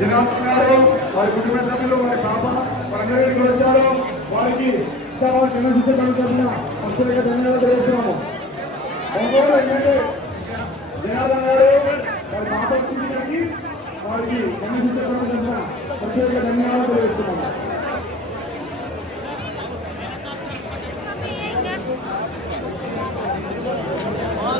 జనార్దన్ గారు వారి కుటుంబ సభ్యులు వారి పాప వారందరికీ వచ్చారు. వారికి జనార్దన్ ధన్యవాదాలు తెలుస్తున్నాము. ఏంటంటే జనార్దన్ గారు వారి పాప చూపించడానికి వారికి ప్రత్యేక ధన్యవాదాలు తెలుస్తున్నాము. పాప